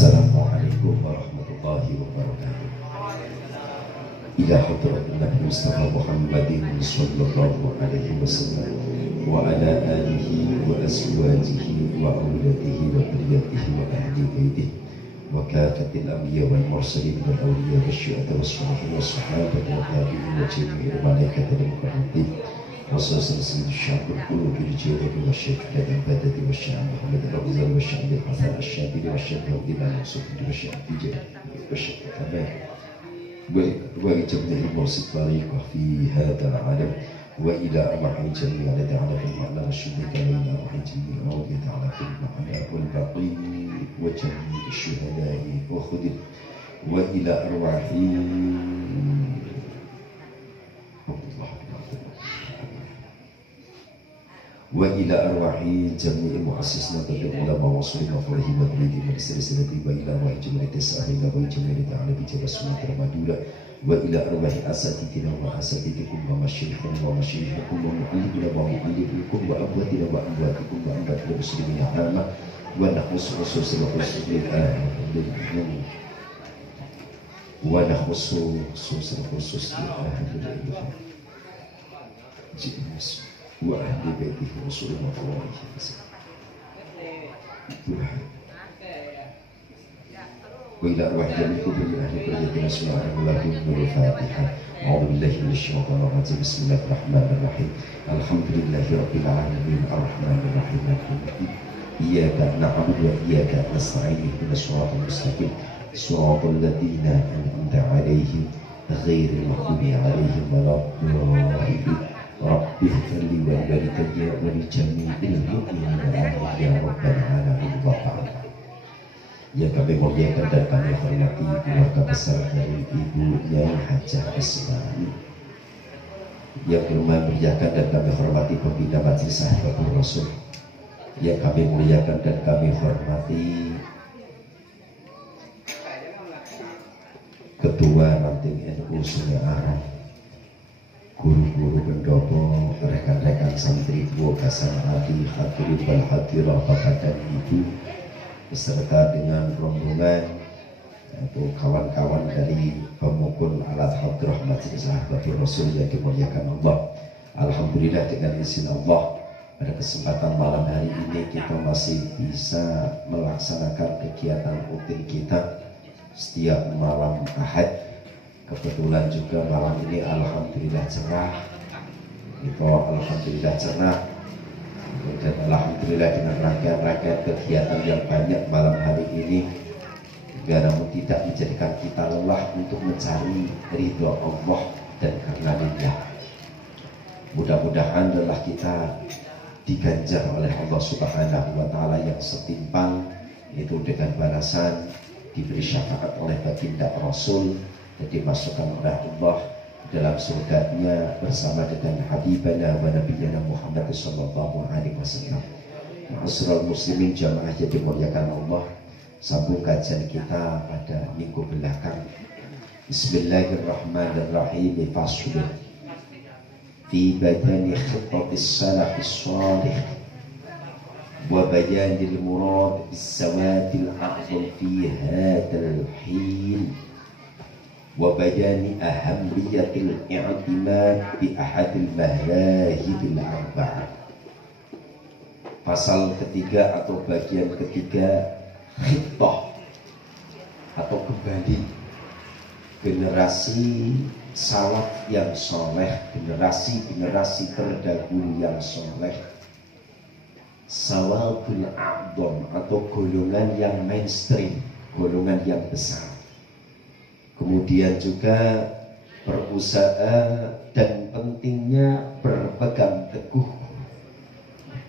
Assalamualaikum warahmatullahi wabarakatuh. Ila hadratin Nabi Mustafa Muhammadin sallallahu alaihi wasallam wa ala alihi wa azwajihi wa auladihi wa dhurriyyatihi wa ahli baitihi wa kafatil anbiya wal mursalin wal awliya wasyuhada wassalihin wassahabati wa tabi'in wa jami'il malaikati wal muqarrabin وصلصل سيد الشعب القلوب الجيرة والشيخ لدى البدد والشيخ محمد الأفضل والشيخ الحسن الشاذلي والشيخ الإمام المنصور والشيخ التجاري والشيخ كمال وجميع المرسل طريقة في هذا العالم وإلى أرواح جميع الذي على في المعنى والشريك وإلى أرواح جميع الذي على في المعنى والبقي وجميع الشهداء وخذل وإلى أرواح وإلى أرواح جميع مؤسسنا العلماء وصولنا وفرهم وبريد من سلسلة وإلى أرواح جميع التساهل وجميع الدعاء بجبل سنة رمضان وإلى أرواح أساتذتنا وأساتذتكم ومشايخنا ومشايخكم ومعلمنا ومعلمكم وأمواتنا وأمواتكم وأموات المسلمين عامة ونخص خصوص الخصوص ونخص خصوص الخصوص وأهل بيته رسول الله صلى الله عليه وسلم وإلى أرواح جميعكم من أهل قريتنا سبحانه لكم الفاتحة أعوذ بالله من الشيطان الرجيم بسم الله الرحمن الرحيم الحمد لله رب العالمين الرحمن الرحيم مالك يوم الدين إياك نعبد وإياك نستعين اهدنا الصراط المستقيم صراط الذين أنعمت عليهم غير المغضوب عليهم ولا الضالين Rabbi firli wa balikaya wa li jami'il mu'minina amin ya rabbal alamin wa ta'ala. Ya kami muliakan dan kami hormati keluarga besar dari Ibu Nyai Hajah Ismani yang bermuliakan dan kami hormati pembina Majelis Sahabatul Rasul yang kami muliakan dan kami hormati Ketua Ranting NU Sungai Arab, guru-guru pendopo, rekan-rekan santri Hasan Adi, hadirin wal hadirah bapak dan ibu, beserta dengan rombongan atau kawan-kawan dari pemukul alat hadrah Majelis Sahabatul Rasul yang dimuliakan Allah. Alhamdulillah dengan izin Allah pada kesempatan malam hari ini kita masih bisa melaksanakan kegiatan rutin kita setiap malam Ahad. Kebetulan juga malam ini alhamdulillah cerah, itu alhamdulillah cerah, dan alhamdulillah dengan rangkaian kegiatan yang banyak malam hari ini, namun tidak menjadikan kita lelah untuk mencari ridho Allah dan karena lillah. Mudah-mudahan lelah kita diganjar oleh Allah Subhanahu wa Ta'ala yang setimpal, itu dengan balasan diberi syafaat oleh baginda Rasul dan dimasukkan oleh Allah dalam surganya bersama dengan Habibana wa Nabiyana Muhammad sallallahu alaihi wasallam. Ma'asyiral muslimin jamaah yang dimuliakan Allah, sambung kajian kita pada minggu belakang. Bismillahirrahmanirrahim. Faslun fi bayani khutbatis salafis salih wa bayanil murad bis sawadil a'zam fi hadzal hin wa bayani ahammiyatil i'timad bi ahadil mazahibil arba'ah. Pasal ketiga atau bagian ketiga, khitbah atau kembali generasi salaf yang soleh, generasi terdahulu yang soleh, sawadul a'zam atau golongan yang mainstream, golongan yang besar. Kemudian juga berusaha dan pentingnya berpegang teguh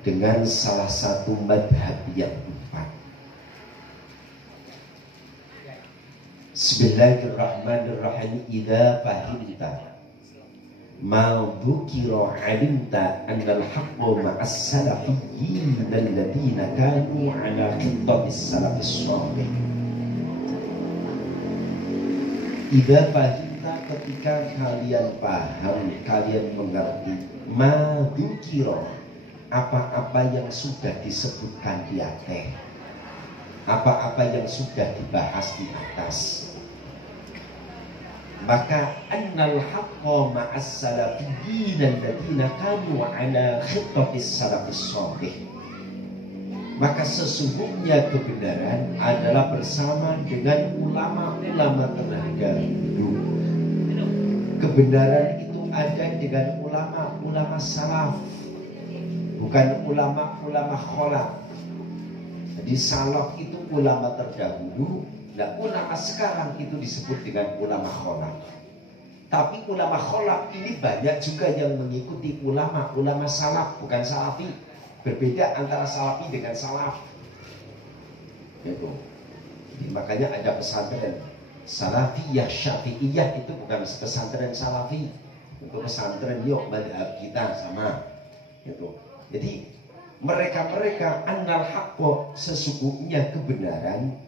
dengan salah satu madhab yang empat. Bismillahirrahmanirrahim. Idza fahimta ma dzukira 'alimta anna al-haqqa ma'as salafiyyin alladziina kanu 'ala khittabis salafis shalih. Idza fahimta, ketika kalian paham, kalian mengerti, ma dzukira, apa-apa yang sudah disebutkan di atas, apa-apa yang sudah dibahas di atas. Maka annal haqqa ma'as salafiyyin alladziina kanu 'ala khittatis salafis shalih. Maka sesungguhnya kebenaran adalah bersama dengan ulama-ulama terdahulu. Kebenaran itu ada dengan ulama-ulama salaf, bukan ulama-ulama khalaf. Jadi salaf itu ulama terdahulu, nah ulama sekarang itu disebut dengan ulama khalaf. Tapi ulama khalaf ini banyak juga yang mengikuti ulama salaf, bukan salafi. Berbeda antara salafi dengan salaf. Itu. Jadi, makanya ada pesantren salafiyah syafi'iyah, itu bukan pesantren salafi. Untuk pesantren yuk madhab kita sama. Itu. Jadi mereka annal haqqo, sesungguhnya kebenaran,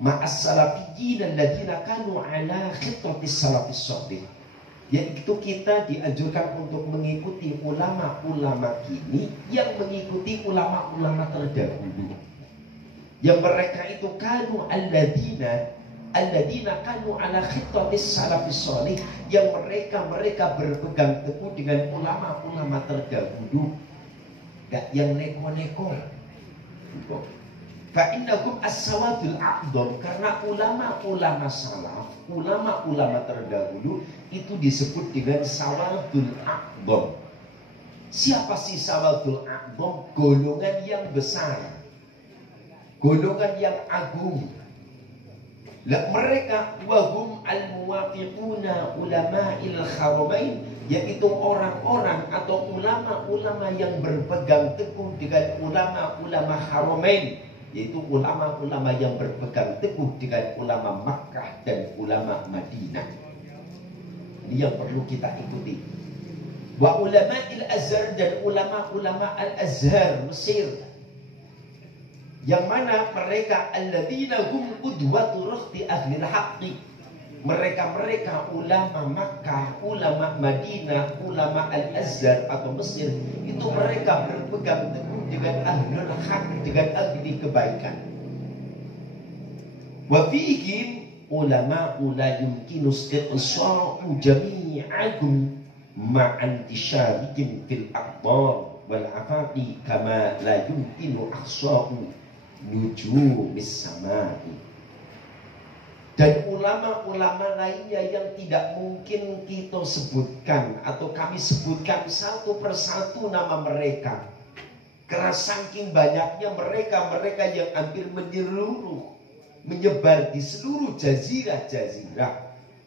ma'as salafiyyin alladziina kanu 'ala khittatis salafis shalih, yaitu kita dianjurkan untuk mengikuti ulama-ulama kini yang mengikuti ulama-ulama terdahulu, yang mereka itu kanu alladzina kanu 'ala khittatis salafis shalih, yang mereka berpegang teguh dengan ulama-ulama terdahulu, gak yang neko-neko. Fa'innakum as-sawadul a'dham, karena ulama-ulama salaf, ulama-ulama terdahulu itu disebut dengan sawadul a'dham. Siapa sih sawadul a'dham? Golongan yang besar, golongan yang agung. Lah mereka wahum al-muwafiquna ulama'il haramain, yaitu orang-orang atau ulama-ulama yang berpegang teguh dengan ulama-ulama haramain, yaitu ulama-ulama yang berpegang teguh dengan ulama Makkah dan ulama Madinah. Ini yang perlu kita ikuti. Wa ulama'il Azhar, dan ulama-ulama Al-Azhar Mesir, yang mana mereka alladzina hum qudwatu rakhti ahli al-haqqi, mereka ulama Makkah, ulama Madinah, ulama Al-Azhar atau Mesir, itu mereka berpegang teguh dengan ahlul haq, dengan ahli kebaikan. Wa fihim ulama la yumkinu istiqsa'u jami'ahum ma'an tisharihim fil aqdar wal afaqi kama la yumkinu ahsa'u nujumis samai. Dan ulama-ulama lainnya yang tidak mungkin kita sebutkan atau kami sebutkan satu persatu nama mereka, karena saking banyaknya mereka yang hampir menyebar di seluruh jazirah-jazirah,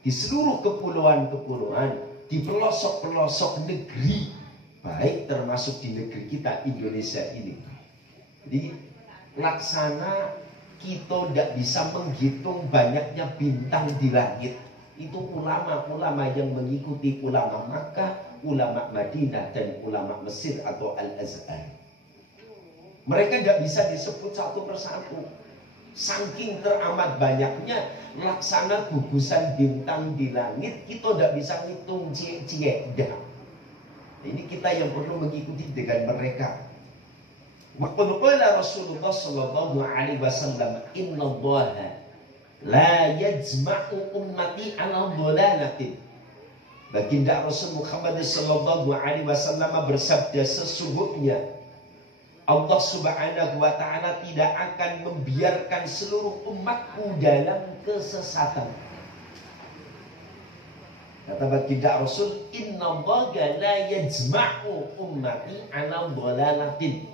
di seluruh kepulauan-kepulauan, di pelosok-pelosok negeri, baik termasuk di negeri kita Indonesia ini. Jadi laksana kita tidak bisa menghitung banyaknya bintang di langit. Itu ulama-ulama yang mengikuti ulama Makkah, ulama Madinah, dan ulama Mesir atau Al-Azhar. Mereka tidak bisa disebut satu persatu. Saking teramat banyaknya laksana gugusan bintang di langit, kita tidak bisa ngitung cie-cie. Ini kita yang perlu mengikuti dengan mereka. Waqad qala Rasulullah sallallahu alaihi wasallam, innallaha la yajma'u ummati ala dhalalatin. Baginda Rasul Muhammad sallallahu alaihi wasallam bersabda, sesungguhnya Allah subhanahu wa ta'ala tidak akan membiarkan seluruh umatku dalam kesesatan. Kata baginda Rasul, innallaha la yajma'u ummati ala dhalalatin.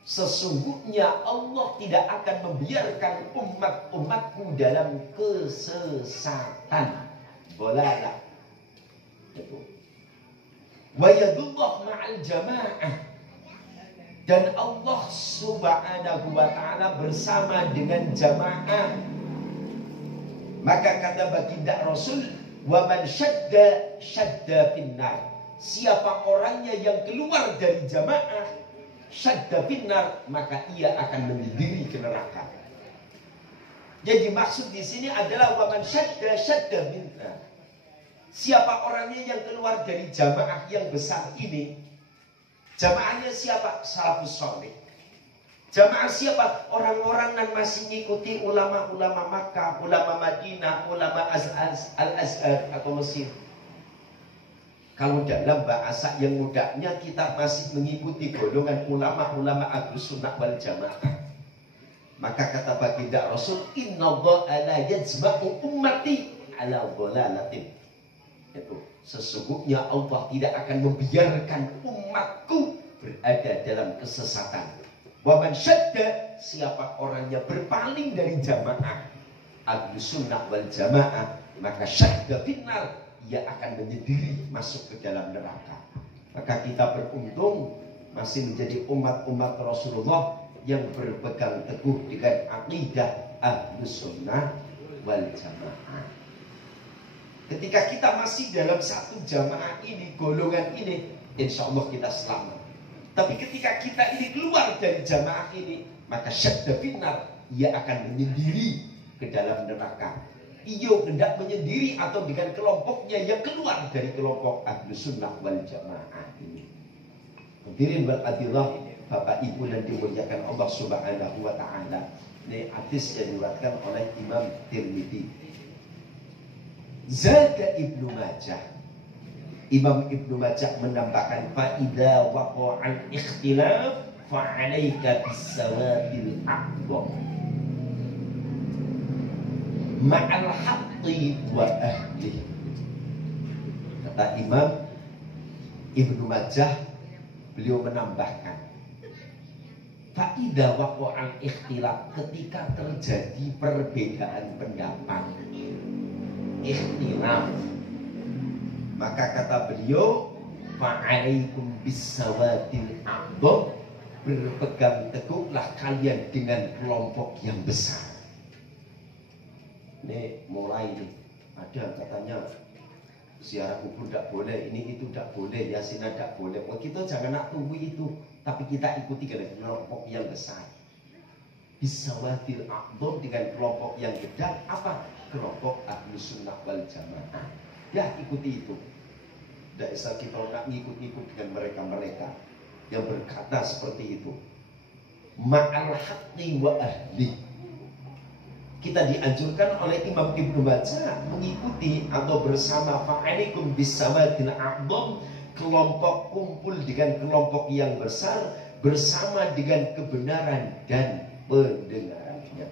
Sesungguhnya Allah tidak akan membiarkan umatku dalam kesesatan. Dhalalah. Wa yadullah ma'al jamaah. Dan Allah subhanahu wa ta'ala bersama dengan jamaah. Maka kata baginda Rasul, wa man syadda finnar. Siapa orangnya yang keluar dari jamaah, syadda finnar, maka ia akan mendidiri ke neraka. Jadi maksud di sini adalah waman syadda finnar. Siapa orangnya yang keluar dari jamaah yang besar ini? Jamaahnya siapa? Salafus shalih. Jamaah siapa? Orang-orang yang masih mengikuti ulama-ulama Makkah, ulama Madinah, ulama Al-Azhar atau Mesir. Kalau dalam bahasa yang mudahnya kita masih mengikuti golongan ulama-ulama Ahlus Sunnah wal Jamaah. Maka kata baginda Rasul, innallaha la yajma'u ummati ala dhalalatin. Itu sesungguhnya Allah tidak akan membiarkan umatku berada dalam kesesatan. Wa man syadda, siapa orangnya berpaling dari jamaah Ahlus Sunnah wal Jamaah, maka syadda finnar, ia akan menyendiri masuk ke dalam neraka. Maka kita beruntung masih menjadi umat-umat Rasulullah yang berpegang teguh dengan aqidah Ahlus Sunnah wal Jamaah. Ketika kita masih dalam satu jamaah ini, golongan ini, insya Allah kita selamat. Tapi ketika kita ini keluar dari jamaah ini, maka syadda finnar, ia akan menyendiri ke dalam neraka. Ia hendak menyendiri atau dengan kelompoknya yang keluar dari kelompok Ahlus Sunnah wal Jamaah ini. Hadirin berqadillah, Bapak Ibu yang dimuliakan Allah Subhanahu wa taala. Ini hadis yang diriwayatkan oleh Imam Tirmidzi. Zada Ibnu Majah. Imam Ibnu Majah menambahkan, fa idza waqa'al ikhtilaf fa 'alaika bis-sawabil aqdam ma'al haqqi wa ahli. Kata Imam Ibnu Majah, beliau menambahkan, fa idza waqa'al ikhtilaf, ketika terjadi perbedaan pendapat, ikhtilaf, maka kata beliau, fa'alaikum bis-sawadil aqdam, berpegang teguhlah kalian dengan kelompok yang besar. Ini mulai nih, ada katanya ziarah kubur tidak boleh, ini itu tidak boleh, yasin tidak boleh. Oh, kita jangan nak tunggu itu, tapi kita ikuti dengan kelompok yang besar. Bis-sawadil aqdam, dengan kelompok yang gede, apa? Kelompok Ahlus Sunnah wal Jamaah. Ya, ikuti itu. Tidak bisa kita nak ngikut-ngikut dengan mereka-mereka yang berkata seperti itu. Ma'al haqqi wa ahli. Kita dianjurkan oleh Imam Ibnu Majah mengikuti atau bersama fa'alikum bis-sawadil aqdam, kelompok kumpul dengan kelompok yang besar bersama dengan kebenaran dan pendengarannya.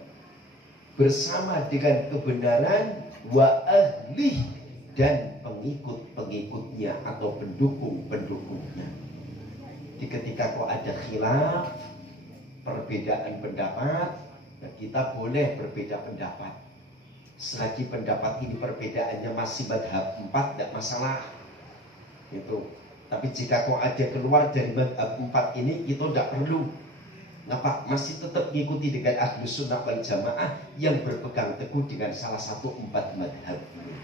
Bersama dengan kebenaran wa ahli, dan pengikut-pengikutnya atau pendukung-pendukungnya. Jadi ketika kok ada khilaf, perbedaan pendapat, kita boleh berbeda pendapat. Selagi pendapat ini perbedaannya masih madhab 4, tidak masalah. Itu. Tapi jika kok ada keluar dari madhab 4 ini, kita tidak perlu. Kenapa? Masih tetap mengikuti dengan Ahlus Sunnah wal Jamaah yang berpegang teguh dengan salah satu 4 madhab ini.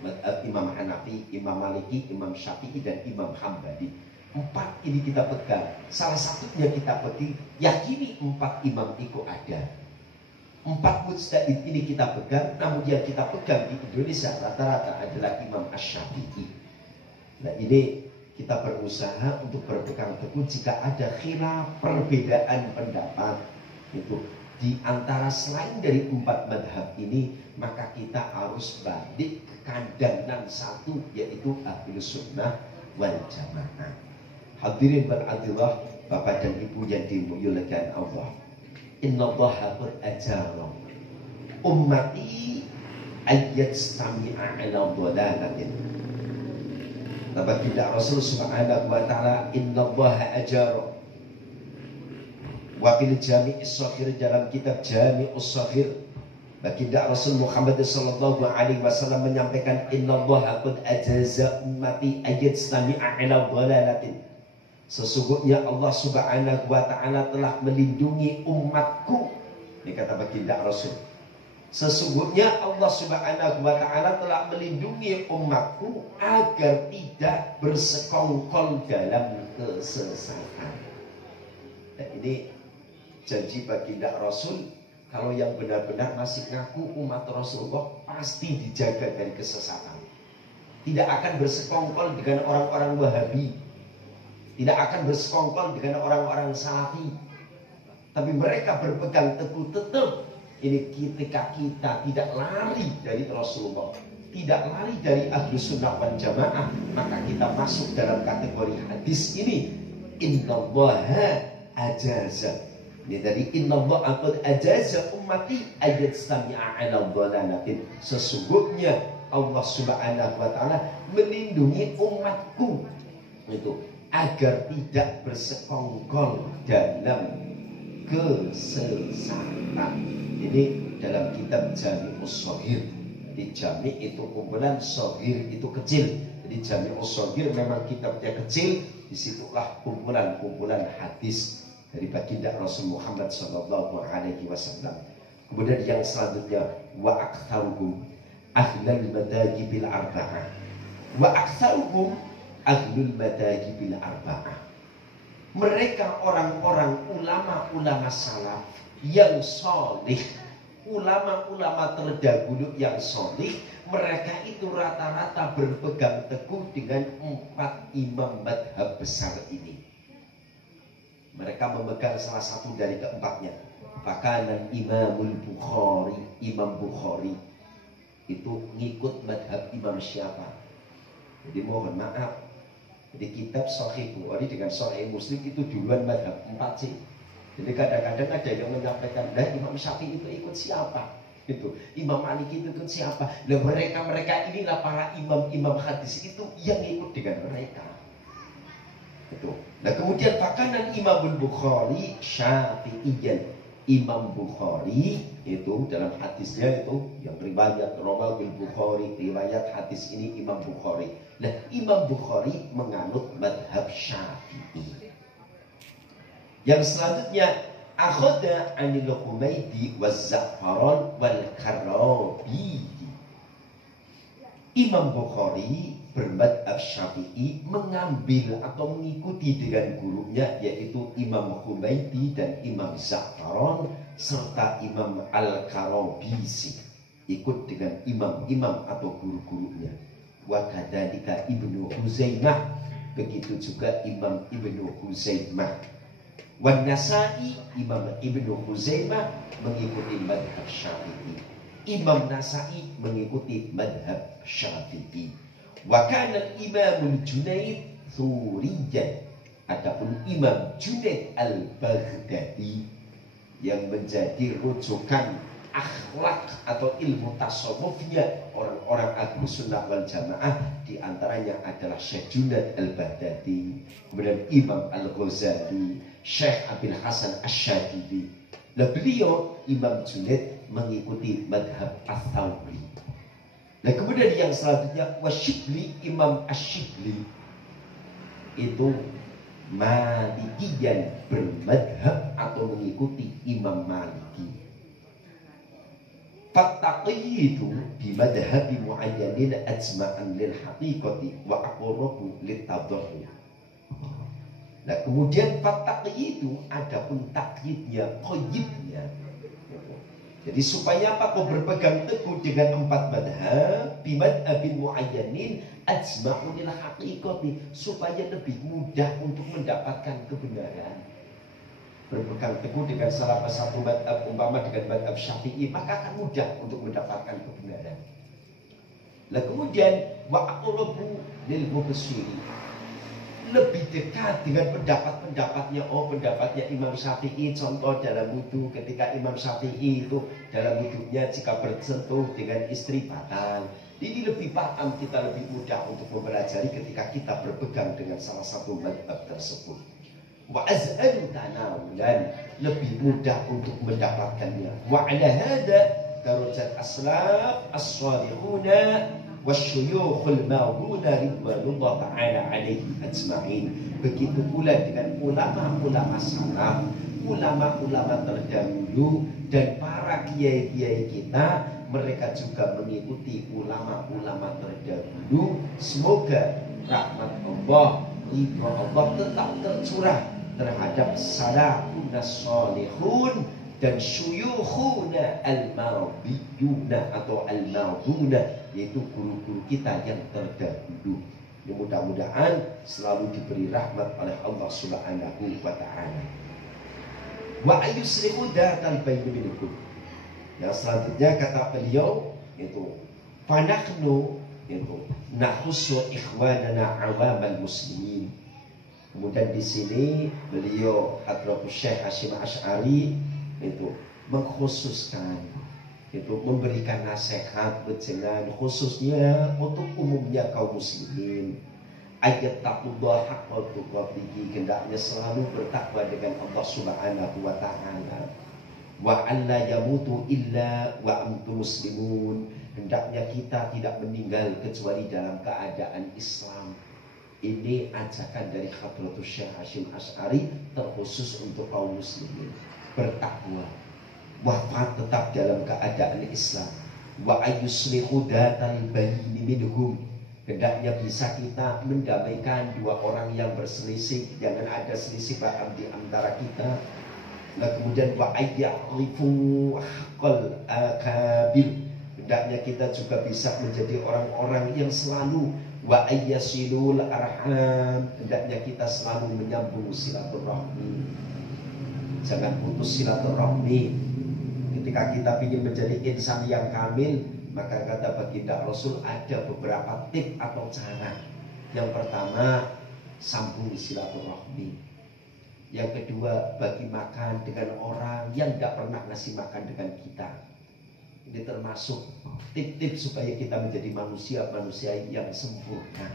Madhab Imam Hanafi, Imam Maliki, Imam Syafi'i, dan Imam Hambali. 4 ini kita pegang. Salah satunya kita pegang, yakini 4 imam itu ada. 4 mujtahid ini kita pegang. Namun yang kita pegang di Indonesia rata-rata adalah Imam Asy-Syafi'i. Nah, ini kita berusaha untuk berpegang teguh jika ada khilaf, perbedaan pendapat itu di antara selain dari 4 madhab ini, maka kita harus balik ke kandang yang satu, yaitu Ahlus Sunnah wal Jamaah. Hadirin beradillah, Bapak dan Ibu yang dimuliakan Allah. Innallaha qad ajara ummati ayyastami'a ala dhalalatin. Baginda Rasul Subhanahu wa taala, innallaha ajara. Wa fil Jami'us Shaghir, dalam kitab Jami'us Shaghir, baginda Rasul Muhammad sallallahu alaihi wasallam menyampaikan, innallaha qad ajaza ummati ayyastami'a ala dhalalatin. Sesungguhnya Allah Subhanahu wa ta'ala telah melindungi umatku. Ini kata baginda Rasul. Sesungguhnya Allah Subhanahu wa ta'ala telah melindungi umatku agar tidak bersekongkol dalam kesesatan. Dan ini janji baginda Rasul, kalau yang benar-benar masih ngaku umat Rasulullah pasti dijaga dari kesesatan. Tidak akan bersekongkol dengan orang-orang Wahabi, tidak akan bersekongkol dengan orang-orang Salafi, Tapi mereka berpegang teguh tetap. Ini ketika kita tidak lari dari Rasulullah, tidak lari dari Ahlus Sunnah wal Jamaah, maka kita masuk dalam kategori hadis ini. Innallaha ajaza. Ini dari innallaha qad ajaza ummati ayastami'a 'ala dhalalatin. Sesungguhnya Allah Subhanahu wa taala melindungi umatku itu agar tidak bersekongkol dalam kesesatan. Ini dalam kitab Jami'us Shaghir. Jadi jami itu kumpulan, shaghir itu kecil. Jadi Jami'us Shaghir memang kitabnya kecil. Disitulah kumpulan-kumpulan hadis dari baginda Rasul Muhammad sallallahu alaihi wasallam. Kemudian yang selanjutnya wa aktsaruhum ahlul madhahibil arba'ah. Wa aktsaruhum ahlul madhahibil arba'ah. Mereka orang-orang ulama-ulama salaf yang solih, ulama-ulama terdahulu yang solih, mereka itu rata-rata berpegang teguh dengan 4 imam madhab besar ini. Mereka memegang salah satu dari keempatnya. Bahkan Imamul Bukhari, Imam Bukhari itu ngikut madhab imam siapa? Jadi mohon maaf, di kitab Sahih Bukhari dengan Sahih Muslim itu duluan madhab 4 sih. Jadi kadang-kadang ada yang menyampaikan, lah Imam Syafi'i itu ikut siapa? Itu Imam Malik itu ikut siapa? Nah mereka inilah para imam-imam hadis itu yang ikut dengan mereka. Itu. Nah kemudian makanan Imam Bukhari Syafi'iyyan. Imam Bukhari itu dalam hadisnya itu yang riwayat Rawahul Bukhari, riwayat hadis ini Imam Bukhari. Nah Imam Bukhari menganut madhab Syafi'i. Yang selanjutnya akhadha 'anil Humaydi waz Za'faran wal Karabi. Imam Bukhari bermadhab Syafi'i mengambil atau mengikuti dengan gurunya yaitu Imam Humaydi dan Imam Za'faran serta Imam Al-Karabisi, ikut dengan imam-imam atau guru-gurunya. Wa kadzalika Ibnu Huzaimah, begitu juga Imam Ibnu Huzaimah. Wan Nasa'i, Imam Ibnu Huzaimah mengikuti madhab Syafi'i. Imam Nasa'i mengikuti madhab Syafi'i. Wa kana Imam Junaid Thuriyan. Adapun Imam Junaid Al-Baghdadi yang menjadi rujukan akhlak atau ilmu tasawufnya orang-orang Ahlus Sunnah wal Jamaah, di antaranya adalah Syekh Junaid Al-Baghdadi, kemudian Imam Al-Ghazali, Syekh Abil Hasan Asy-Syadili. Nah beliau Imam Junaid mengikuti madhab Ats-Tsawri. Nah kemudian yang selanjutnya Wasyibli, Imam Asy-Syibli itu Malikiyan, bermadhab atau mengikuti Imam Maliki. Fattaqiyidu bimadhabi mu'ayyanin ajma'an lil haqiqati wa aqrabu lit tadahhur. Nah kemudian fattaqiyidu, adapun takyidnya, qayyidnya. Jadi supaya apa? Kau berpegang teguh dengan 4 madhab bimadhabin mu'ayyanin ajma'un lil haqiqati, supaya lebih mudah untuk mendapatkan kebenaran. Berpegang teguh dengan salah satu madhab, umpama dengan madhab Syafi'i, maka akan mudah untuk mendapatkan kebenaran. Nah kemudian wa aqrabu lil mubashiri, lebih dekat dengan pendapat-pendapatnya. Oh pendapatnya Imam Syafi'i, contoh dalam wudu, ketika Imam Syafi'i itu dalam wudhunya jika bersentuh dengan istri batal. Ini lebih paham, kita lebih mudah untuk mempelajari ketika kita berpegang dengan salah satu madhab tersebut. Wa az'an tanawulan, lebih mudah untuk mendapatkannya. Wa ala hada darajat aslaf as-salihuna wasyuyukhul maghuna ridwanullah ta'ala alaihi ajma'in. Begitu pula dengan ulama-ulama salaf, ulama-ulama terdahulu dan para kiai-kiai kita, mereka juga mengikuti ulama-ulama terdahulu. Semoga rahmat Allah, ridha Allah tetap tercurah terhadap salafun salihun dan syuyukhuna al-mardiyuna atau al-marduna, yaitu guru-guru kita yang terdahulu. Mudah-mudahan selalu diberi rahmat oleh Allah Subhanahu wa ta'ala. wa ayyuslihu datal baini minkum. Yang selanjutnya kata beliau itu fanahnu itu nakhussu ikhwanana awamal muslimin. Kemudian di sini beliau Hadratus Syekh Hasyim Asy'ari itu mengkhususkan itu memberikan nasihat bejengan khususnya untuk umumnya kaum muslimin, ayat taqwa haqqal tuqatihi, hendaknya selalu bertakwa dengan Allah Subhanahu wa taala. Wa alla yamutu illa wa antum muslimun, hendaknya kita tidak meninggal kecuali dalam keadaan Islam. Ini ajakan dari Hadratus Syekh Hasyim Asy'ari terkhusus untuk kaum muslimin, bertakwa, wafat tetap dalam keadaan Islam. Wa ayyuslihu datal baini minhum, hendaknya bisa kita mendamaikan dua orang yang berselisih, jangan ada selisih paham di antara kita. Nah, kemudian wa ayya'rifu haqqal akabil, hendaknya kita juga bisa menjadi orang-orang yang selalu wa ayyasilul arham, hendaknya kita selalu menyambung silaturahmi, jangan putus silaturahmi. Ketika kita ingin menjadi insan yang kamil, maka kata baginda Rasul ada beberapa tip atau cara. Yang pertama, sambung silaturahmi. Yang kedua, bagi makan dengan orang yang tidak pernah ngasih makan dengan kita. Ini termasuk tip-tip supaya kita menjadi manusia yang sempurna.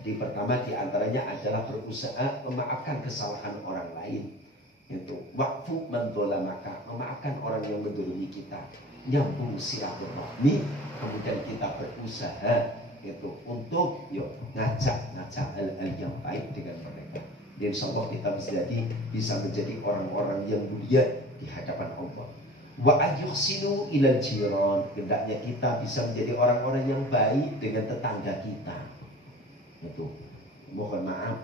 Jadi pertama diantaranya adalah berusaha memaafkan kesalahan orang lain. Itu waqfu man dzalamaka, memaafkan orang yang mendolimi kita, nyambung silaturahmi. Kemudian kita berusaha itu untuk ngajak hal-hal yang baik dengan mereka. Dan insya Allah kita bisa menjadi orang-orang yang mulia di hadapan Allah. Wa ayyuhsinu ilal jiran, hendaknya kita bisa menjadi orang-orang yang baik dengan tetangga kita. Itu mohon maaf,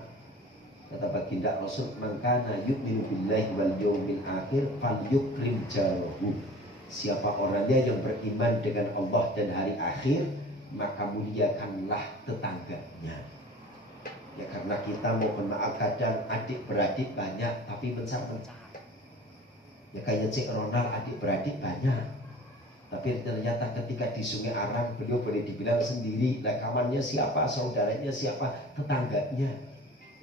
kata baginda Rasul, man kana yu'minu billahi wal yawmil akhir falyukrim jarahu, siapa orangnya yang beriman dengan Allah dan hari akhir, maka muliakanlah tetangganya. Ya karena kita mohon maaf kadang adik-beradik banyak tapi mencar-mencar. Ya kayak Cik Ronald adik-beradik banyak, tapi ternyata ketika di Sungai Arang beliau boleh dibilang sendiri. Lah kawannya siapa, saudaranya siapa, tetangganya.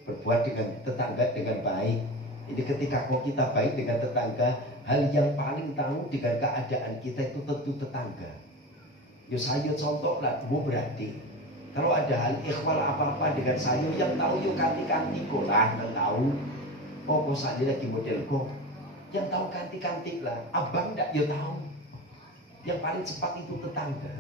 Berbuat dengan tetangga dengan baik. Jadi ketika kita baik dengan tetangga, hal yang paling tahu dengan keadaan kita itu tentu tetangga. Ya saya contoh lah, mau beradik. Kalau ada hal ikhwal apa-apa dengan saya, yang tahu yuk kanti-kanti kok lah, yang tahu. Oh kok saya lagi model kok, yang tahu kanti-kanti lah. Abang ndak ya tahu. Yang paling cepat itu tetangga,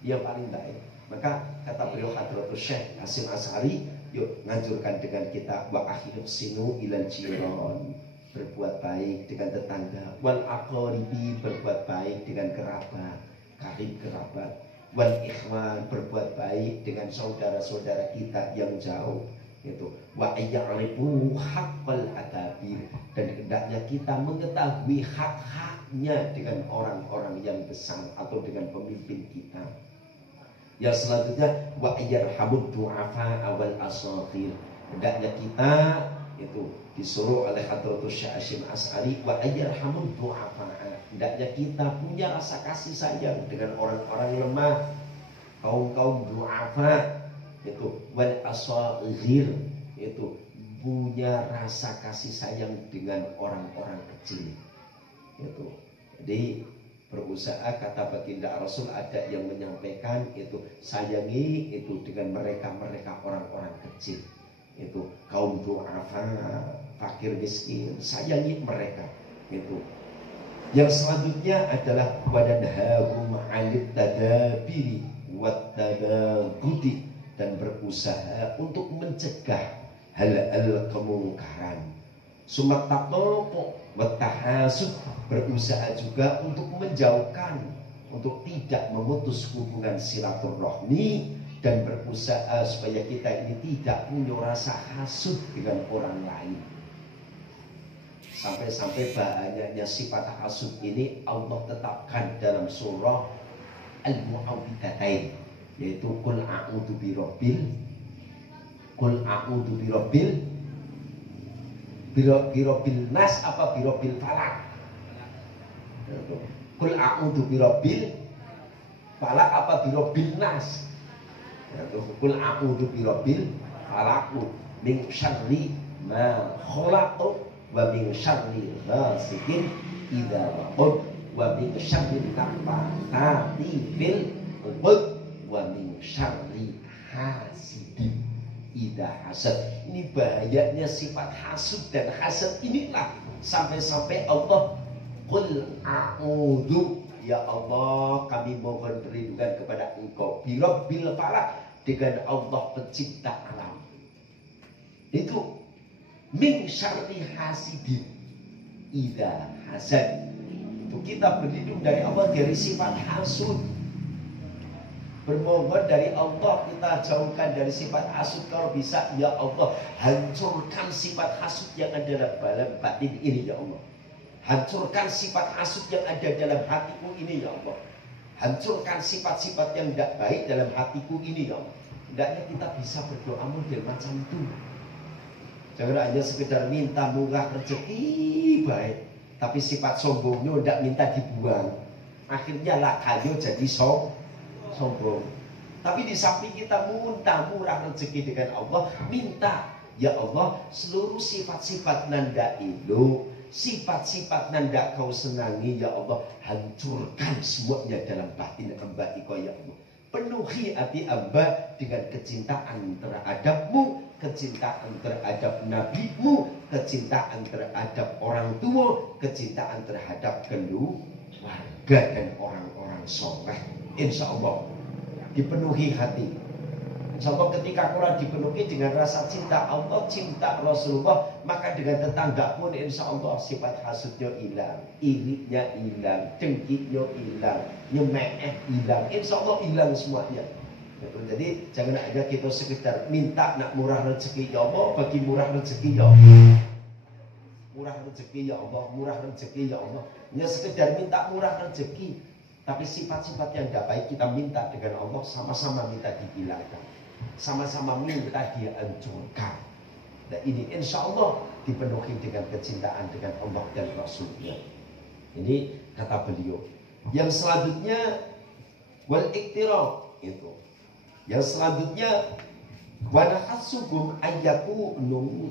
yang paling baik. Maka kata beliau Hadratus Syekh Hasyim Asy'ari, yuk nganjurkan dengan kita wa ahyusinu ilal jiran, berbuat baik dengan tetangga, wal aqaribi, berbuat baik dengan kerabat, karib kerabat, wal ikhwan, berbuat baik dengan saudara-saudara kita yang jauh. Itu wa ayya'rifu haqqal akabir, dan hendaknya kita mengetahui hak-haknya dengan orang-orang yang besar atau dengan pemimpin kita. Yang selanjutnya wa ayyarhamud du'afa awal asaghir, hendaknya kita itu disuruh oleh Hadratus Syekh Hasyim Asy'ari wa ayyarhamud du'afa, hendaknya kita punya rasa kasih sayang dengan orang-orang lemah, kaum du'afa itu, wal asaghir itu punya rasa kasih sayang dengan orang-orang kecil. Itu jadi berusaha, kata baginda Rasul ada yang menyampaikan itu, sayangi itu dengan mereka orang-orang kecil, itu kaum du'afa, fakir miskin, sayangi mereka. Itu yang selanjutnya adalah wadanhahum 'anil tadabiri wat tabagudi, dan berusaha untuk mencegah hal-hal kemungkaran. Sumat taqopo watahasud, berusaha juga untuk menjauhkan, untuk tidak memutus hubungan silaturahmi, dan berusaha supaya kita ini tidak punya rasa hasud dengan orang lain. Sampai-sampai banyaknya sifat hasud ini Allah tetapkan dalam surah Al-Mu'awwidzatain, yaitu qul a'udzu birabbil Birobil nas apa birobil falak? Kul a'udzu birobil falak apa birobil nas? Kul a'udzu birobil falak min syarri ma khalaq wa min syarri ghasikin idza waqab wa min syarri nafathati fil 'uqad wa min syarri hasidin idza hasad. Ini bahayanya sifat hasud dan hasad inilah sampai-sampai Allah qul a'udzu, ya Allah kami mohon perlindungan kepada Engkau birabbil falaq, dengan Allah pencipta alam. Itu min syarri hasidin idza hasad. Itu kita berlindung dari Allah dari sifat hasud. Bermohon dari Allah kita jauhkan dari sifat hasud. Kalau bisa ya Allah hancurkan sifat hasud yang ada dalam batin ini ya Allah. Hancurkan sifat hasud yang ada dalam hatiku ini ya Allah. Hancurkan sifat-sifat yang tidak baik dalam hatiku ini ya Allah. Hendaknya kita bisa berdoa model macam itu. Jangan hanya sekedar minta murah rezeki baik, tapi sifat sombongnya tidak minta dibuang. Akhirnya lah kayu jadi sombong. Tapi di samping kita minta murah rezeki dengan Allah, minta ya Allah seluruh sifat-sifat nanda itu, sifat-sifat nanda kau senangi ya Allah, hancurkan semuanya dalam batin hamba Engkau ya Allah. Penuhi hati hamba dengan kecintaan terhadapmu, kecintaan terhadap nabimu, kecintaan terhadap orang tua, kecintaan terhadap keluarga dan orang-orang soleh. Insya Allah dipenuhi hati. Insya Allah ketika Quran dipenuhi dengan rasa cinta Allah, cinta Rasulullah, maka dengan tetangga pun insya Allah sifat hasudnya hilang, iriknya hilang, dengkinya hilang, nyemeeh hilang, insya Allah hilang semuanya. Jadi jangan aja kita sekedar minta nak murah rezeki ya Allah, bagi murah rezeki ya Allah, murah rezeki ya Allah, murah rezeki ya Allah. Hanya sekedar minta murah rezeki, tapi sifat-sifat yang tidak baik kita minta dengan Allah, sama-sama minta dihilangkan, sama-sama minta dihancurkan. Dan ini insya Allah dipenuhi dengan kecintaan dengan Allah dan Rasulnya. Ini kata beliau. Yang selanjutnya wal iktiraf itu. Yang selanjutnya wanahasubum ayyakunu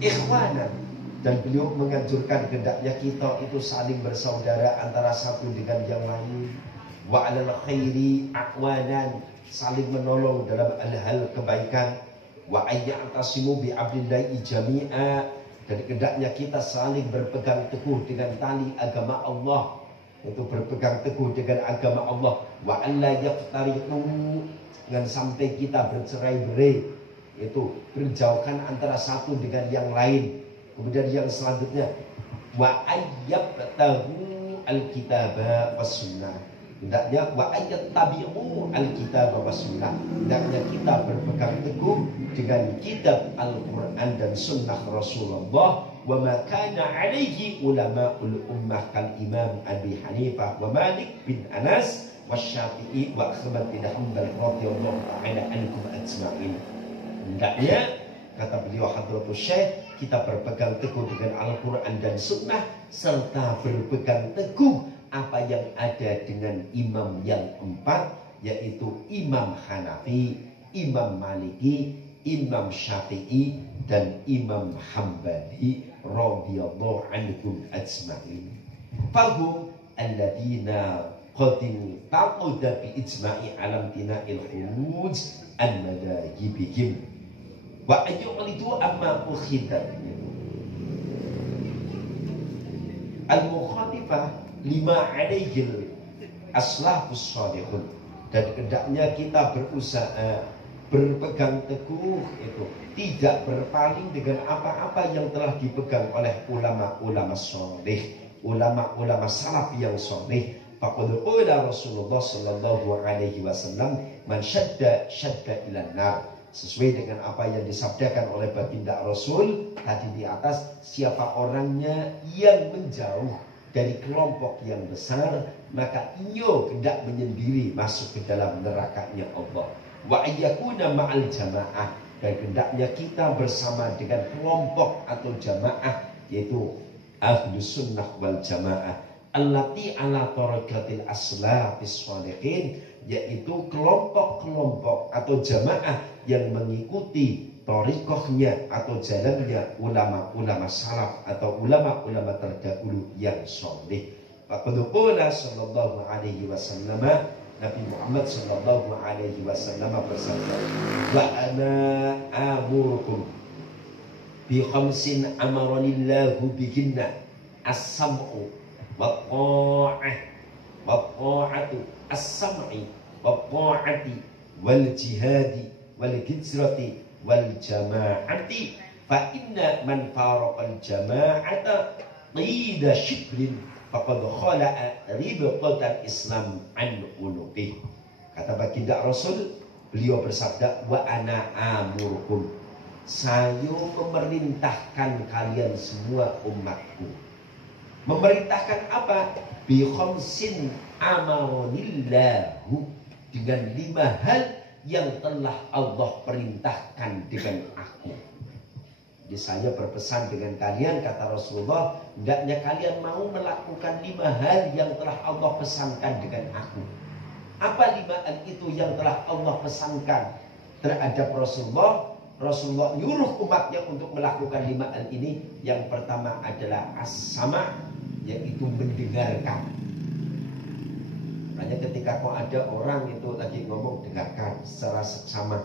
ikhwanan. Dan beliau menganjurkan hendaknya kita itu saling bersaudara antara satu dengan yang lain. Wa alal khairi a'wanan, saling menolong dalam hal-hal kebaikan. Wa ayya'tasimu bi abdillahi jami'a, dan hendaknya kita saling berpegang teguh dengan tali agama Allah. Itu berpegang teguh dengan agama Allah. Wa alla yaftariqu, jangan sampai kita bercerai-berai, itu berjauhan antara satu dengan yang lain. Kemudian yang selanjutnya wa ayyabtahu alkitaba was sunnah, hendaknya wa ayyattabi'u alkitaba was sunnah, hendaknya kita berpegang teguh dengan kitab Al-Quran dan sunnah Rasulullah. Wa ma kana alaihi ulama'ul ummah kal Imam Abi Hanifah wa Malik bin Anas wa Syafi'i wa Ahmad bin Hanbal radhiyallahu ta'ala anhum ajma'in. Hendaknya kata beliau Hadratus Syekh, kita berpegang teguh dengan Al-Quran dan Sunnah, serta berpegang teguh apa yang ada dengan imam yang empat, yaitu Imam Hanafi, Imam Maliki, Imam Syafi'i, dan Imam Hambali radhiyallahu anhum ajma'in. Fahum alladhina qadin taqudha bi ijma'i alam tina'il khuruj an madahibihim wa ayyuqlidu amma ukhidat. Al-mukhatifah lima alaihil aslafus salihun, dan hendaknya kita berusaha berpegang teguh itu, tidak berpaling dengan apa-apa yang telah dipegang oleh ulama-ulama salih, ulama-ulama salaf yang salih. Faqad qala Rasulullah sallallahu alaihi wasallam man syadda ilan nar, sesuai dengan apa yang disabdakan oleh baginda Rasul tadi di atas, siapa orangnya yang menjauh dari kelompok yang besar, maka ia hendak menyendiri masuk ke dalam nerakanya Allah. Wa ayyakuna ma'al jamaah, dan hendaknya kita bersama dengan kelompok atau jamaah, yaitu Ahlus Sunnah wal Jamaah allati ala tariqatil aslafis shalihin, yaitu kelompok-kelompok atau jamaah yang mengikuti thariqahnya atau jalannya ulama-ulama salaf atau ulama-ulama terdahulu yang soleh. Faqad qala sallallahu alaihi wasallam, Nabi Muhammad sallallahu alaihi wasallam bersabda, wa ana amurukum bi khamsin amaranillahu bihinna as-sam'u wa ta'ah wa ta'atu as-sam'i wa ta'ati wal jihadi wal hijrati wal jama'ati, fa inna man faraqal jama'ata qida shibrin faqad khala'a ribqatal Islam an unuqih. Kata baginda Rasul, beliau bersabda, wa ana amurkum, saya memerintahkan kalian semua umatku. Memerintahkan apa? Bi khamsin amaronillahu, dengan 5 hal yang telah Allah perintahkan dengan aku. Jadi saya berpesan dengan kalian, kata Rasulullah, hendaknya kalian mau melakukan 5 hal yang telah Allah pesankan dengan aku. Apa 5 hal itu yang telah Allah pesankan terhadap Rasulullah? Rasulullah nyuruh umatnya untuk melakukan 5 hal ini. Yang pertama adalah as-sama', yaitu mendengarkan. Makanya ketika kok ada orang itu lagi ngomong, dengarkan secara seksama.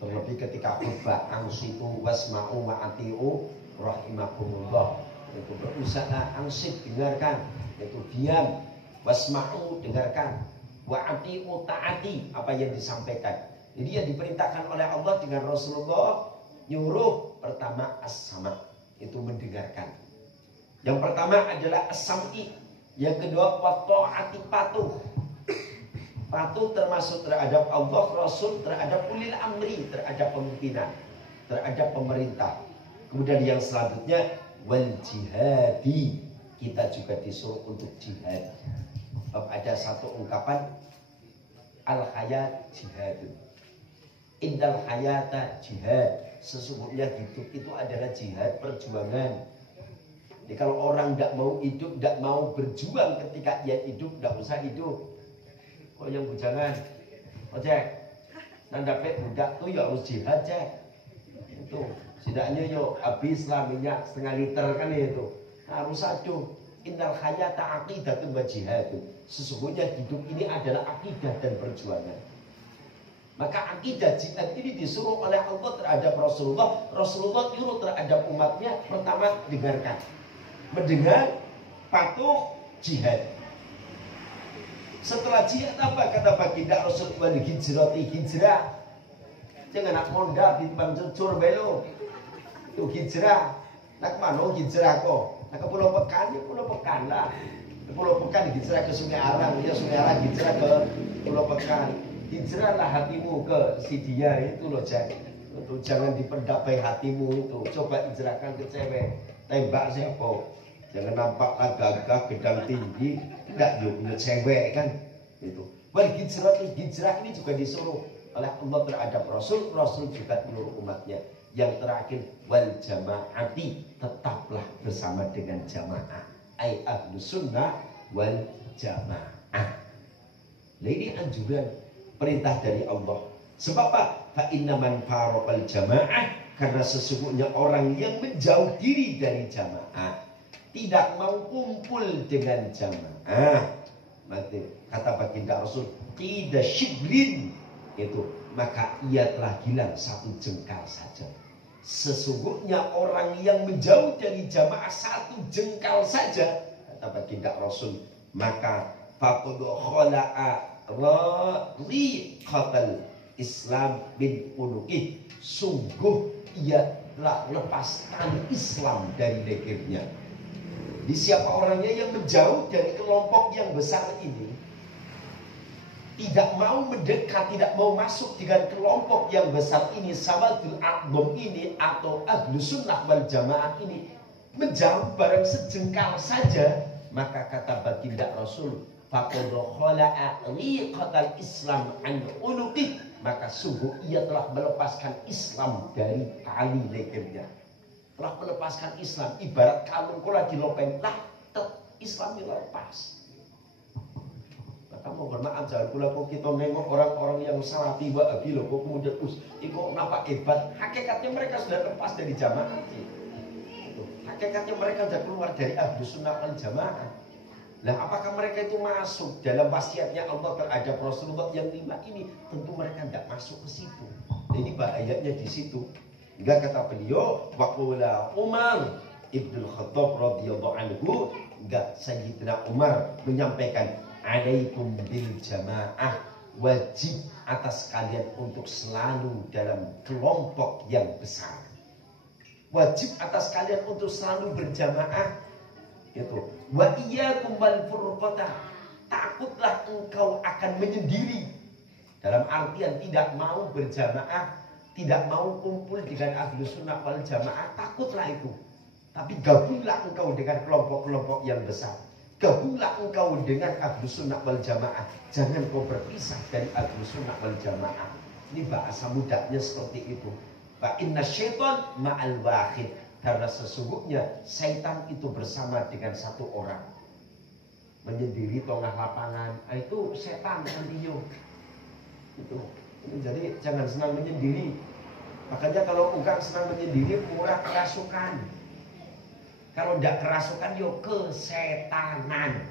Terlebih ketika khutbah, ansitu wasma'u wa'ati'u rahimakumullah, itu berusaha ansib, dengarkan, itu diam, wasma'u, dengarkan, wa'ati'u, taati apa yang disampaikan. Jadi yang diperintahkan oleh Allah dengan Rasulullah nyuruh pertama as-sama', itu mendengarkan. Yang pertama adalah as-sam'i, yang kedua wa ta'ati, patuh. Patuh termasuk terhadap Allah, Rasul, terhadap ulil amri, terhadap pemimpinan, terhadap pemerintah. Kemudian yang selanjutnya wal jihadi, kita juga disuruh untuk jihad. Ada satu ungkapan, al hayat jihadun, indal hayata jihad, sesungguhnya hidup itu adalah jihad, perjuangan. Jadi kalau orang tidak mau hidup, tidak mau berjuang ketika ia hidup, tidak usah hidup. Oh yang bujangan, oh cek, nandapet budak tuh ya harus jihad cek. Itu setidaknya yo habis lah minyak setengah liter kan itu. Harus aduh, innal hayata aqidatun wa jihadun. Sesungguhnya hidup ini adalah akidah dan perjuangan. Maka akidah jihad ini disuruh oleh Allah terhadap Rasulullah. Rasulullah nyuruh terhadap umatnya, pertama dengarkan, mendengar, patuh, jihad. Setelah jihad apa kata baginda Rasul, wal hijrati, hijrah. Jangan nak mondar di bang cucur belo. Itu hijrah. Nak mana hijrah kok? Nak ke Pulau Pekan, ya Pulau Pekan lah. Ke Pulau Pekan hijrah ke Sungai Arang, ya Sungai Arang hijrah ke Pulau Pekan. Hijrahlah hatimu ke si dia itu loh Jack. Untuk jangan dipendapai hatimu itu. Coba hijrahkan ke cewek. Tembak siapa? Jangan nampaklah gagah, gedang tinggi, tidak punya cewek kan itu. Wal hijrah, hijrah ini juga disuruh oleh Allah terhadap Rasul. Rasul juga menyuruh umatnya. Yang terakhir wal jama'ati, tetaplah bersama dengan jamaah. Ai Ahlus Sunnah wal Jamaah. Nah ini anjuran, perintah dari Allah. Sebab apa? Fa inna man faraqal jamaah, karena sesungguhnya orang yang menjauh diri dari jamaah, tidak mau kumpul dengan jamaah, mati kata baginda Rasul, qida shibrin, itu maka ia telah hilang 1 jengkal saja. Sesungguhnya orang yang menjauh dari jamaah 1 jengkal saja, kata baginda Rasul, maka faqad khala'a riqatal Islam bin unuqih, sungguh ia telah lepaskan Islam dari lehernya. Di siapa orangnya yang menjauh dari kelompok yang besar ini, tidak mau mendekat, tidak mau masuk dengan kelompok yang besar ini, Sawadul A'dham ini, atau Ahlus Sunnah wal Jamaah ini, menjauh barang sejengkal saja, maka kata baginda Rasul, faqad khala'a riqatal Islam an unuqih, maka sungguh ia telah melepaskan Islam dari tali lehernya. Telah melepaskan Islam, ibarat kalung kau lagi lopen lah, Islam lepas. Maka mau bermaaf jangan pula kok kita nengok orang-orang yang salafi wahabi loh, kok kemudian kok nampak hebat. Hakikatnya mereka sudah lepas dari jamaah. Hakikatnya mereka sudah keluar dari Ahlus Sunnah wal Jamaah. Nah, apakah mereka itu masuk dalam wasiatnya Allah terhadap Rasulullah yang 5 ini? Tentu mereka tidak masuk ke situ. Ini bahayanya di situ. Hingga kata beliau, waqala Umar Ibnu Khattab radhiyallahu anhu, hingga Sayyidina Umar menyampaikan, alaikum bil jamaah, wajib atas kalian untuk selalu dalam kelompok yang besar. Wajib atas kalian untuk selalu berjamaah. Itu wa iyyakum wal furqata, takutlah engkau akan menyendiri, dalam artian tidak mau berjamaah, tidak mau kumpul dengan Ahlus Sunnah wal Jamaah, takutlah itu. Tapi gabunglah engkau dengan kelompok-kelompok yang besar, gabunglah engkau dengan Ahlus Sunnah wal Jamaah, jangan kau berpisah dari Ahlus Sunnah wal Jamaah. Ini bahasa mudahnya seperti itu. Fa inna syaitan ma'al wahid, karena sesungguhnya syaitan itu bersama dengan satu orang. Menyendiri tengah lapangan, itu setan nantinya. Itu. Jadi jangan senang menyendiri. Makanya kalau bukan senang menyendiri, kurang kerasukan. Kalau tidak kerasukan, yo kesetanan.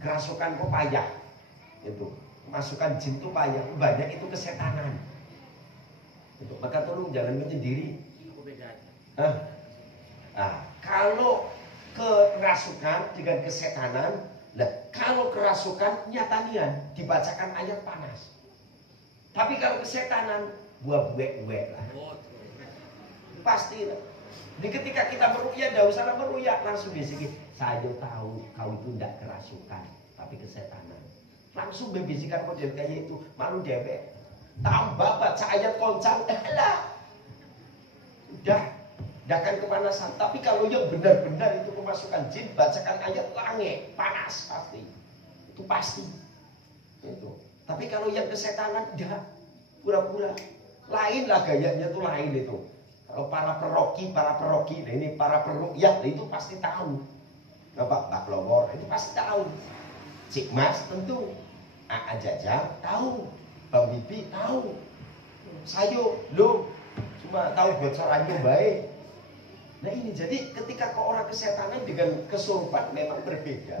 Kerasukan kok payah. Itu. Masukan jin itu payah, banyak itu kesetanan. Itu. Maka tolong jangan menyendiri. Kalau kerasukan dengan kesetanan, kalau kerasukan nyatanya dibacakan ayat panas. Tapi kalau kesetanan buah-buah lah. Pasti lah. Jadi ketika kita meruqyah, tidak usah meruqyah, langsung bisikin, saya tahu kau itu tidak kerasukan, tapi kesetanan. Langsung bisikan model kayak itu, malu dewek. Tambah baca ayat koncang, udah. Akan kepanasan. Tapi kalau yang benar-benar itu kemasukan jin, bacakan ayat langit, panas pasti. Itu pasti. Itu. Tapi kalau yang kesetanan, dah pura-pura. Lain lah gayanya tuh lain itu. Kalau para peroki, nah ini para peruqyah, itu pasti tahu. Pak Lowor itu pasti tahu. Cik Mas tentu. Jajang tahu. Bang Bibi tahu. Sayo lo cuma tahu bocorannya baik. Nah ini jadi ketika kau orang kesetanan dengan kesurupan memang berbeda.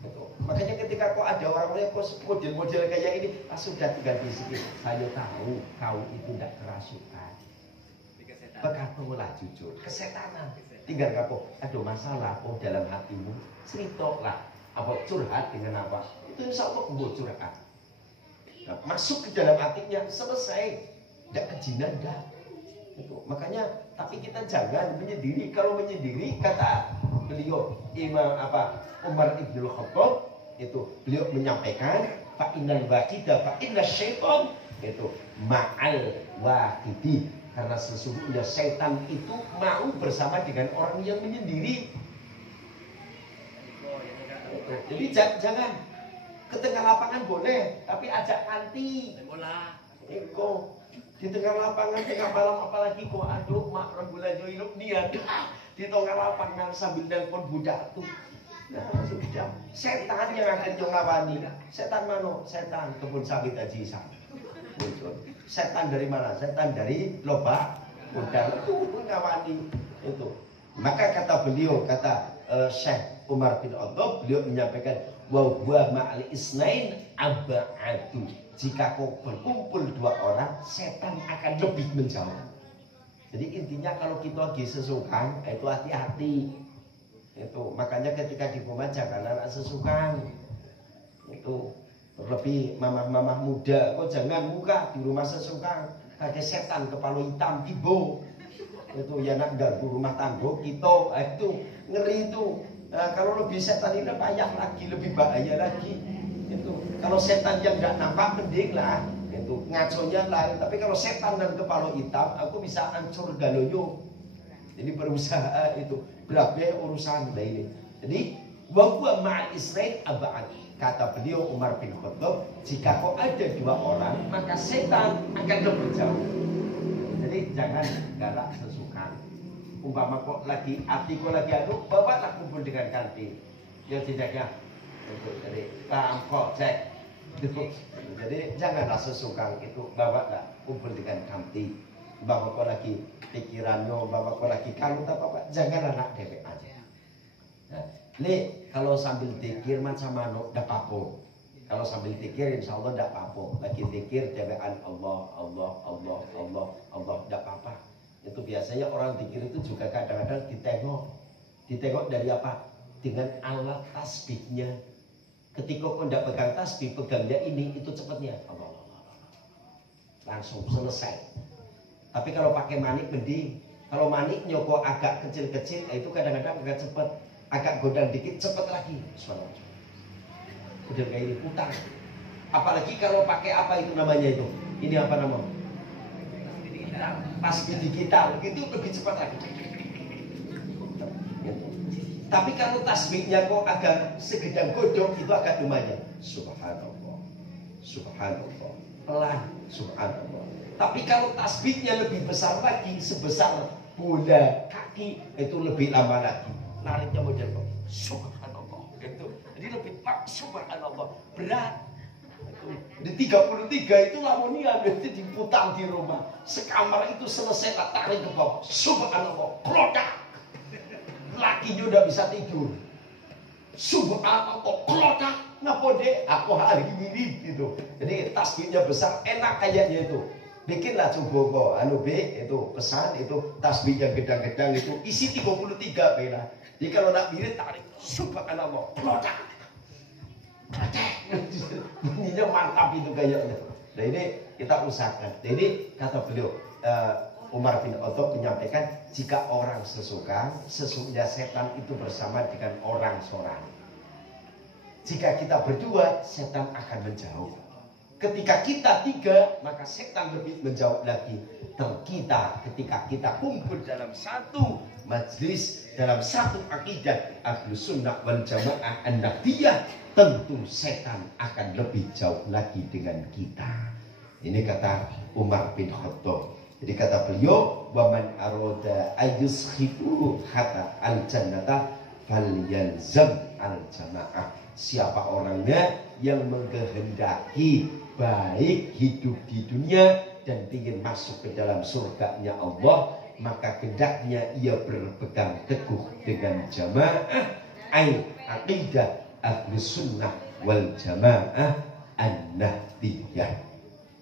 Betul. Makanya ketika kau ada orang-orang kau model-model kayak ini, sudah tinggal di sini. Saya tahu kau itu tidak kerasukan. Berkatalah jujur, kesetanan. Tinggal kau ada masalah kau dalam hatimu, ceritalah. Apa curhat dengan apa? Itu insya Allah kau curhat. Nah, masuk ke dalam hatinya selesai. Tidak kejinan dah. Itu. Makanya tapi kita jangan menyendiri. Kalau menyendiri, kata beliau Umar Ibnu Khattab, itu beliau menyampaikan fa innal waqida fa inna syaitan itu ma'al waqidi, karena sesungguhnya syaitan itu mau bersama dengan orang yang menyendiri. Jadi jangan ke tengah lapangan boleh, tapi ajak nanti. Eko di tengah lapangan, tengah malam apalagi kok aduh mak rembulan yo hidup niat di tengah lapangan sambil nelpon budak tuh. Nah sudah setan yang akan ngawani. Setan mana? Setan kebun sawit Haji Isan. Setan dari mana? Setan dari lobak udang itu ngawani itu. Maka kata beliau, kata Syekh Umar bin Khattab, beliau menyampaikan wa huwa ma'al isnain ab'adu. Jika kau berkumpul dua orang, setan akan lebih menjauh. Jadi intinya kalau kita lagi sesukan, itu hati-hati. Itu makanya ketika di rumah jangan anak sesukan. Itu terlebih mamah-mamah muda, kok jangan muka di rumah sesukan. Ada setan kepala hitam tibo. Itu ya nak ganggu rumah tangga kita, itu ngeri itu. Nah, kalau lebih setan ini payah lagi, lebih bahaya lagi. Itu kalau setan yang nggak nampak mending lah, itu ngaconya lain. Tapi kalau setan dan kepala hitam, aku bisa hancur galoyo. Jadi berusaha itu berapa urusan lah ini. Jadi Wa huwa ma'al isnain aba'an. Kata beliau Umar bin Khattab, jika kau ada dua orang, maka setan akan berjauh. Jadi jangan galak sesuka. Umpama kok lagi hati kok lagi adu, bawalah kumpul dengan kantin. Ya tidaknya untuk jadi pangkok cek. Jadi janganlah sesuka itu, bawalah kumpul dengan kantin. Bawa kok lagi pikirannya, bawa kok lagi kanut apa-apa, jangan anak dewek aja. Nah, ini kalau sambil zikir macam mana enggak apa-apa. Kalau sambil zikir insya Allah enggak apa-apa. Lagi zikir dewekan Allah, Allah, Allah, Allah, Allah, enggak apa-apa. Itu biasanya orang zikir itu juga kadang-kadang ditengok. Ditengok dari apa? Dengan alat tasbihnya. Ketika kau enggak pegang tasbih, pegangnya ini, itu cepatnya Allah, Allah, Allah. Langsung selesai. Tapi kalau pakai manik mending. Kalau maniknya kok agak kecil-kecil, itu kadang-kadang agak cepat. Agak godang dikit, cepat lagi. Udah kayak ini putar. Apalagi kalau pakai apa itu namanya itu? Ini apa namanya? Tasbih digital. Itu lebih cepat lagi. Tapi kalau tasbihnya kok agak segedang godong, itu agak lumayan. Subhanallah. Subhanallah. Pelan. Subhanallah. Tapi kalau tasbihnya lebih besar lagi, sebesar bola kaki, itu lebih lama lagi. Nariknya model kok. Subhanallah. Itu. Jadi lebih subhanallah. Berat. Di 33 itu lamonia berarti diputar di rumah. Sekamar itu selesai tak tarik ke bawah. Subhanallah. Klodak. Lakinya udah bisa tidur. Subhanallah. Klodak. Ngapa deh? Aku hari ini gitu. Jadi tasbihnya besar, enak kayaknya itu. Bikinlah coba kok, anu B itu pesan itu tasbih yang gedang-gedang itu isi 33 bela. Jadi kalau nak mirip tarik, subhanallah, klodak, bunyinya mantap itu kayaknya. Nah ini kita usahakan. Jadi kata beliau Umar bin Khattab menyampaikan jika orang sesuka, sesungguhnya setan itu bersama dengan orang seorang. Jika kita berdua, setan akan menjauh. Ketika kita tiga, maka setan lebih menjauh lagi. Ketika kita kumpul dalam satu majlis, dalam satu akidah Ahlus Sunnah wal Jamaah an-Nahdiyah, tentu setan akan lebih jauh lagi dengan kita. Ini kata Umar bin Khattab. Jadi kata beliau, "Waman aroda ayyuskhifu hatta al-jannata falyalzam al-jamaah." Siapa orangnya yang mengkehendaki baik hidup di dunia dan ingin masuk ke dalam surganya Allah, maka hendaknya ia berpegang teguh dengan jamaah aqidah Ahlus Sunnah wal Jamaah an-Nahdiyah.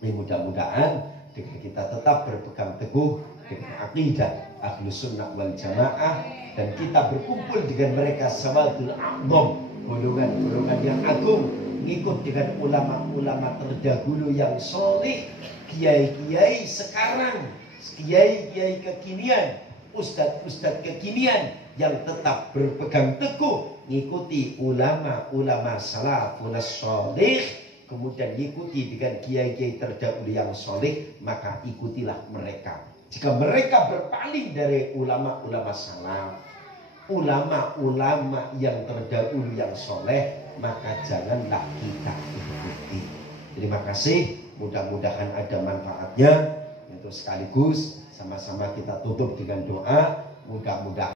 Mudah-mudahan dengan kita tetap berpegang teguh dengan aqidah Ahlus Sunnah wal Jamaah dan kita berkumpul dengan mereka sawadul a'dham, golongan-golongan yang agung, ngikut dengan ulama-ulama terdahulu yang soleh, kiai-kiai sekarang, kiai-kiai kekinian, ustadz-ustadz kekinian yang tetap berpegang teguh ngikuti ulama-ulama salafun soleh, kemudian ngikuti dengan kiai-kiai terdahulu yang soleh, maka ikutilah mereka. Jika mereka berpaling dari ulama-ulama salaf, ulama-ulama yang terdahulu yang soleh, maka janganlah kita ikuti. Terima kasih, mudah-mudahan ada manfaatnya. Untuk sekaligus sama-sama kita tutup dengan doa, mudah-mudahan